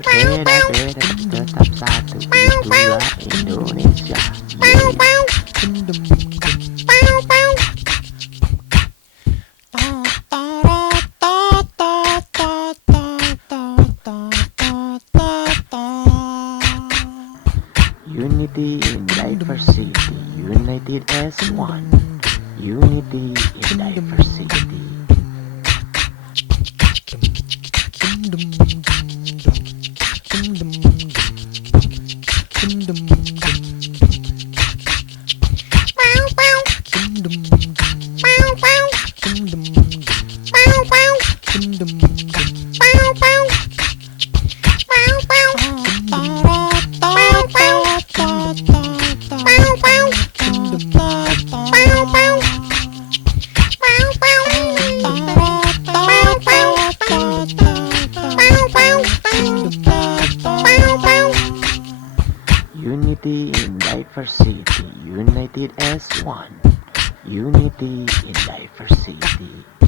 Berbeda, tetap satu. Itulah Indonesia. Unity in diversity, united as one. Unity in diversity. Unity in diversity, united as one. Unity in diversity.